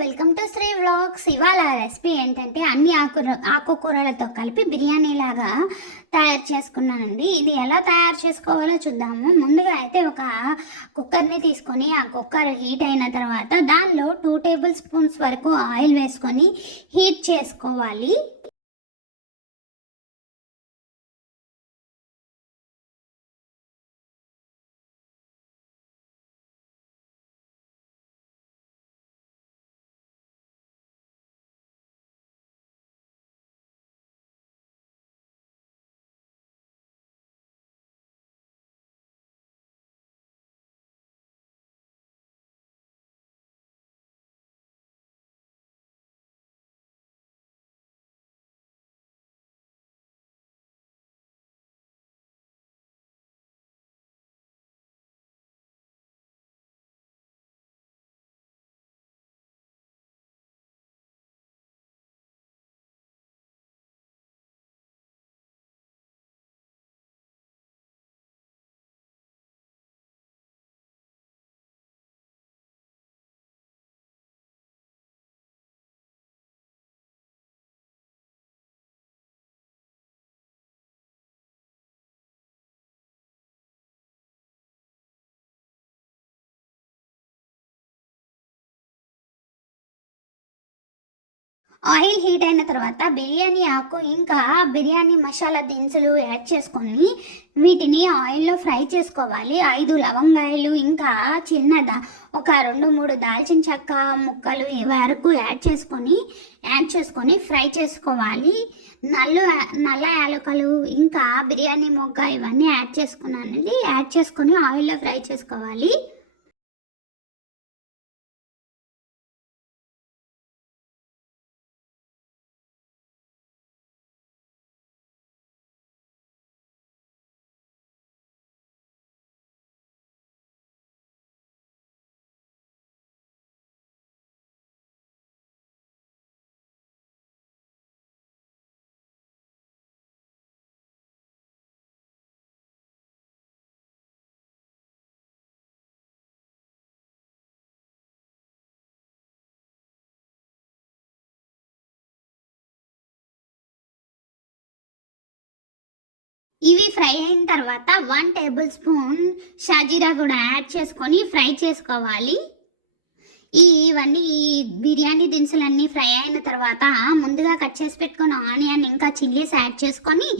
Welcome to Sri vlogs. ఇవాళ recipe ఏంటంటే అన్ని ఆకుకూరలతో కలిపి బిర్యానీ లాగా తయారు చేసుకున్నానండి. ఇది ఎలా తయారు చేసుకోవాలో చూద్దాము. ముందుగా అయితే ఒక కుక్కర్ని తీసుకొని ఆ కుక్కర్ హీట్ అయిన తర్వాత దానిలో 2 టేబుల్ స్పూన్స్ వరకు ఆయిల్ వేసుకొని హీట్ చేసుకోవాలి. ఆయిల్ హీట్ అయిన తర్వాత బిర్యానీ ఆకు ఇంకా బిర్యానీ మసాలా దినుసులు యాడ్ చేసుకొని వీటిని ఆయిల్లో ఫ్రై చేసుకోవాలి. 5 లవంగాయలు ఇంకా ఒక 2-3 దాల్చిన చెక్క ముక్కలు వరకు యాడ్ చేసుకొని ఫ్రై చేసుకోవాలి. నల్ల యాలకులు ఇంకా బిర్యానీ మొగ్గ ఇవన్నీ యాడ్ చేసుకొని ఆయిల్లో ఫ్రై చేసుకోవాలి. ఇవి ఫ్రై అయిన తర్వాత 1 టేబుల్ స్పూన్ షాజీరా కూడా యాడ్ చేసుకొని ఫ్రై చేసుకోవాలి. ఈ బిర్యానీ దినుసులన్నీ ఫ్రై అయిన తర్వాత ముందుగా కట్ చేసి పెట్టుకున్న ఆనియన్ ఇంకా చిల్లీస్ యాడ్ చేసుకొని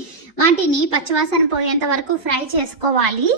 వాటిని పచ్చివాసన పోయేంత వరకు ఫ్రై చేసుకోవాలి.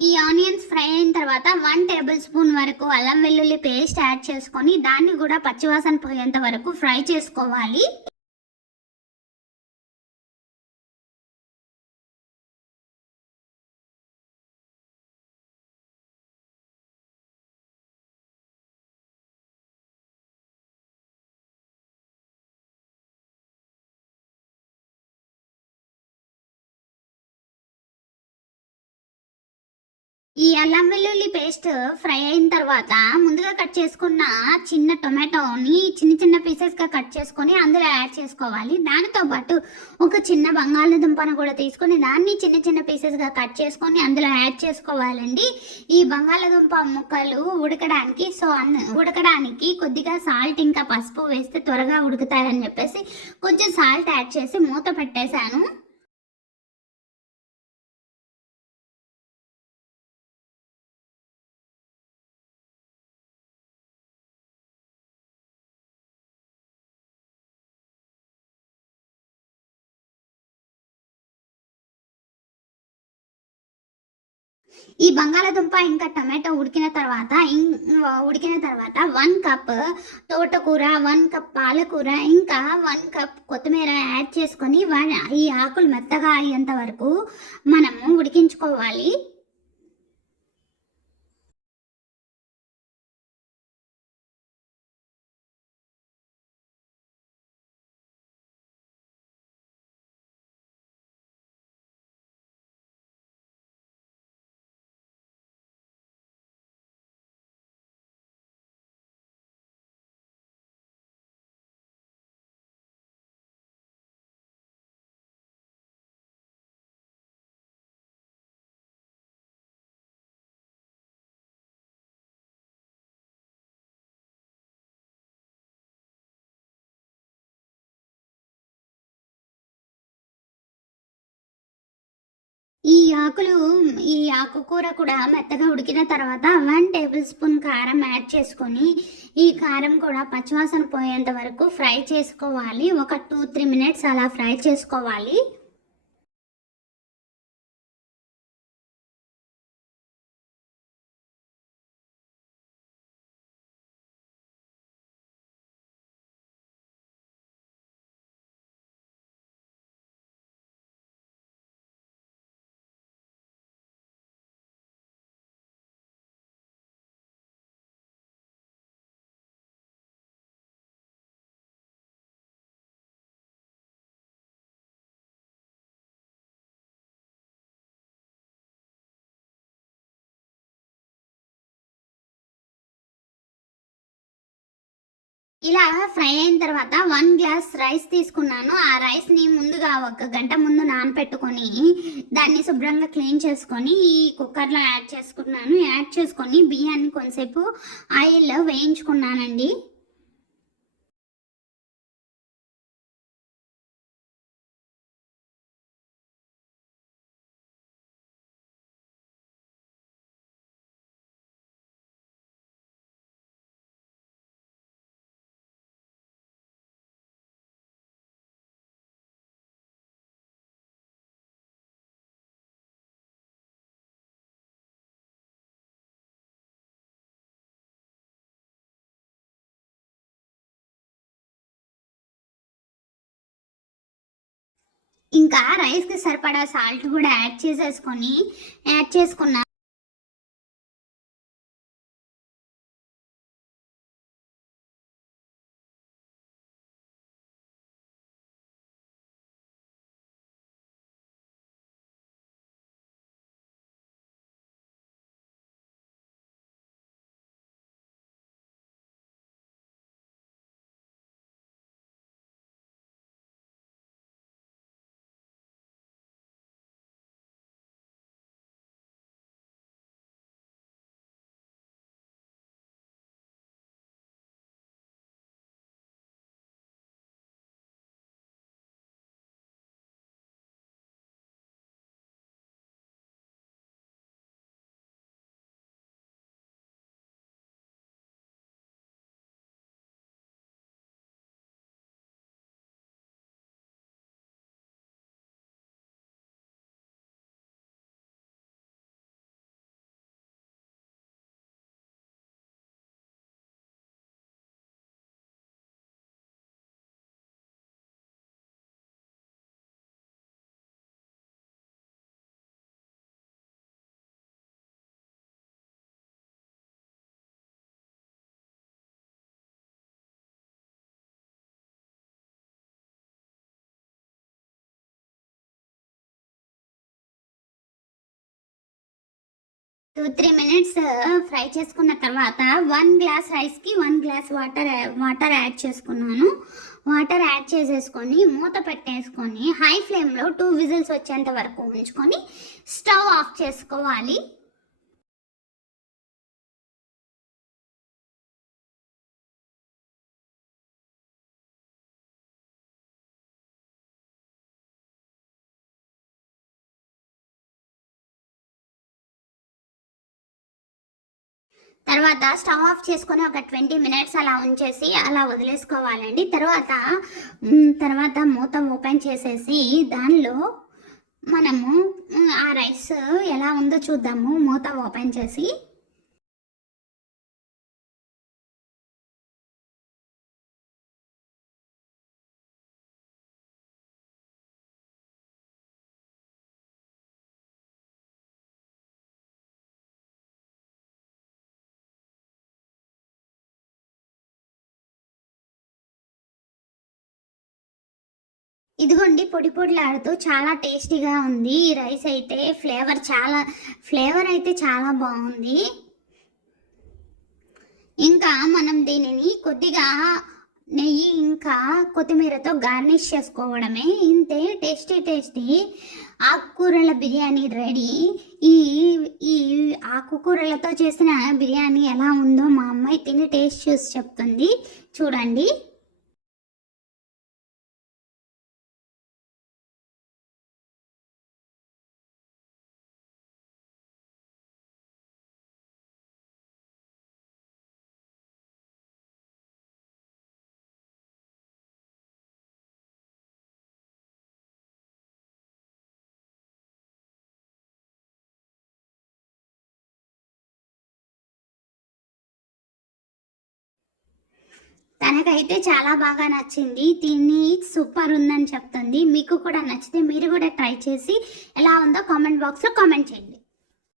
ఈ ఆనియన్స్ ఫ్రై అయిన తర్వాత 1 టేబుల్ స్పూన్ వరకు అల్లం వెల్లుల్లి పేస్ట్ యాడ్ చేసుకొని దాన్ని కూడా పచ్చివాసన పోయేంత వరకు ఫ్రై చేసుకోవాలి. ఈ అల్లం వెల్లుల్లి పేస్ట్ ఫ్రై అయిన తర్వాత ముందుగా కట్ చేసుకున్న చిన్న టొమాటోని చిన్న పీసెస్గా కట్ చేసుకొని అందులో యాడ్ చేసుకోవాలి. దానితో పాటు ఒక చిన్న బంగాళదుంపను కూడా తీసుకొని దాన్ని చిన్న పీసెస్గా కట్ చేసుకొని అందులో యాడ్ చేసుకోవాలండి. ఈ బంగాళదుంప ముక్కలు ఉడకడానికి కొద్దిగా సాల్ట్ ఇంకా పసుపు వేస్తే త్వరగా ఉడుకుతాయని చెప్పేసి కొంచెం సాల్ట్ యాడ్ చేసి మూత పెట్టేశాను. ఈ బంగాళాదుంప ఇంకా టమాటో ఉడికిన తర్వాత 1 కప్ తోటకూర, 1 కప్ పాలకూర, ఇంకా 1 కప్ కొత్తిమీర యాడ్ చేసుకొని ఈ ఆకులు మెత్తగా అయ్యేంత వరకు మనము ఉడికించుకోవాలి. ఈ ఆకుకూర కూడా మెత్తగా ఉడికిన తర్వాత 1 టేబుల్ స్పూన్ కారం యాడ్ చేసుకొని ఈ కారం కూడా పచ్చివాసన పోయేంత వరకు ఫ్రై చేసుకోవాలి. ఒక 2-3 మినిట్స్ అలా ఫ్రై చేసుకోవాలి. ఇలా ఫ్రై అయిన తర్వాత 1 గ్లాస్ రైస్ తీసుకున్నాను. ఆ రైస్ని ముందుగా 1 గంట ముందు నానపెట్టుకొని దాన్ని శుభ్రంగా క్లీన్ చేసుకొని ఈ కుక్కర్లో యాడ్ చేసుకున్నాను. యాడ్ చేసుకొని బియ్యాన్ని కొంతసేపు ఆయిల్లో వేయించుకున్నానండి. ఇంకా రైస్కి సరిపడా సాల్ట్ కూడా యాడ్ చేసుకున్నా. టూ 3 మినిట్స్ ఫ్రై చేసుకున్న తర్వాత 1 గ్లాస్ రైస్కి 1 గ్లాస్ వాటర్ యాడ్ చేసుకున్నాను. వాటర్ యాడ్ చేసేసుకొని మూత పెట్టేసుకొని హై ఫ్లేమ్లో 2 విజిల్స్ వచ్చేంత వరకు ఉంచుకొని స్టవ్ ఆఫ్ చేసుకోవాలి. తర్వాత స్టవ్ ఆఫ్ చేసుకొని ఒక 20 మినిట్స్ అలా ఉంచేసి అలా వదిలేసుకోవాలండి. తర్వాత మూత ఓపెన్ చేసేసి దానిలో మనము ఆ రైస్ ఎలా ఉందో చూద్దాము మూత ఓపెన్ చేసి. ఇదిగోండి పొడి పొడిలాడుతూ చాలా టేస్టీగా ఉంది ఈ రైస్ అయితే. ఫ్లేవర్ అయితే చాలా బాగుంది. ఇంకా మనం దీనిని కొద్దిగా నెయ్యి ఇంకా కొత్తిమీరతో గార్నిష్ చేసుకోవడమే. ఇంతే, టేస్టీ ఆకుకూరల బిర్యానీ రెడీ. ఈ ఈ ఆకుకూరలతో చేసిన బిర్యానీ ఎలా ఉందో మా అమ్మాయి తిని టేస్ట్ చూసి చెప్తుంది, చూడండి. తనకైతే చాలా బాగా నచ్చింది, తిని సూపర్ ఉందని చెప్తుంది. మీకు కూడా నచ్చితే మీరు కూడా ట్రై చేసి ఎలా ఉందో కామెంట్ బాక్స్లో కామెంట్ చేయండి.